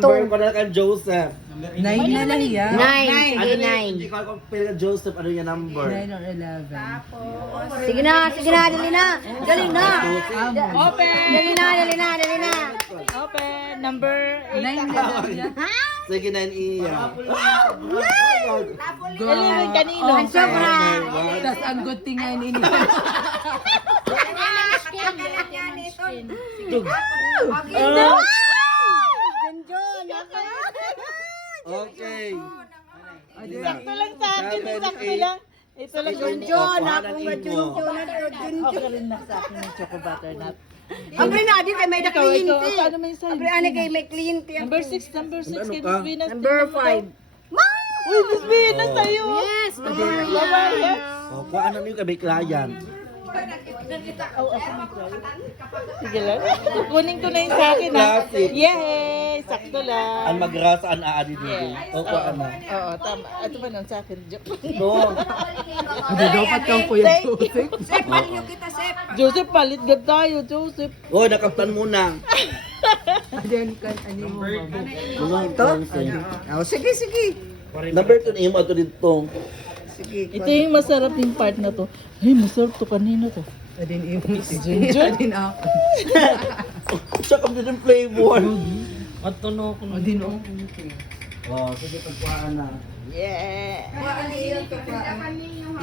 Number ko na kang Joseph. 9 na lang yan. 9. Sige, Ano 9. Hindi ko alam kung pila Joseph, ano yung number? 9 or 11. Sige na, dali na. Dali na. Open! Dali na. Open! Number 9 na lang yan. Sige na iya. Eleven kanino? Oh, ang sobra. Tapos ang good thing nga ini. Okay. Sakto lang sa akin, sakto lang. Ito lang yung Junjun, ako nga Junjun. Okay rin na sa akin yung choco butternut. Abre na, di kay may Ikaw, kliyente. ano may sa'yo? Abre, ano kay may kliyente. Number 6 kay ka? Miss Venus. Number 5. Uy, Miss Venus sa'yo. Yes, Bye-bye, yes. O, kung ano yung kabay client. Sige lang. Kunin ko na yung sa akin, ha? Classic. Yay! Sakto lang. Ang magrasa ang aadi dito. O, kung ano. Oo, tama. Ito ba nun sa akin? Joke. No. Hindi dapat kang kuya Joseph. Sep, palinyo kita, Sep. Joseph, palit gab tayo, Joseph. O, nakaptan muna. Then kan ani mo. Oh, sige. Number 2 na yung ato dito. Sige. Ito yung masarap yung part na to. Ay, masarap to kanina to. Adin iyo. Junjun. Adin ako. Siya kami din yung flavor. Adin ako. O, sige, pagkuhaan na. Yeah.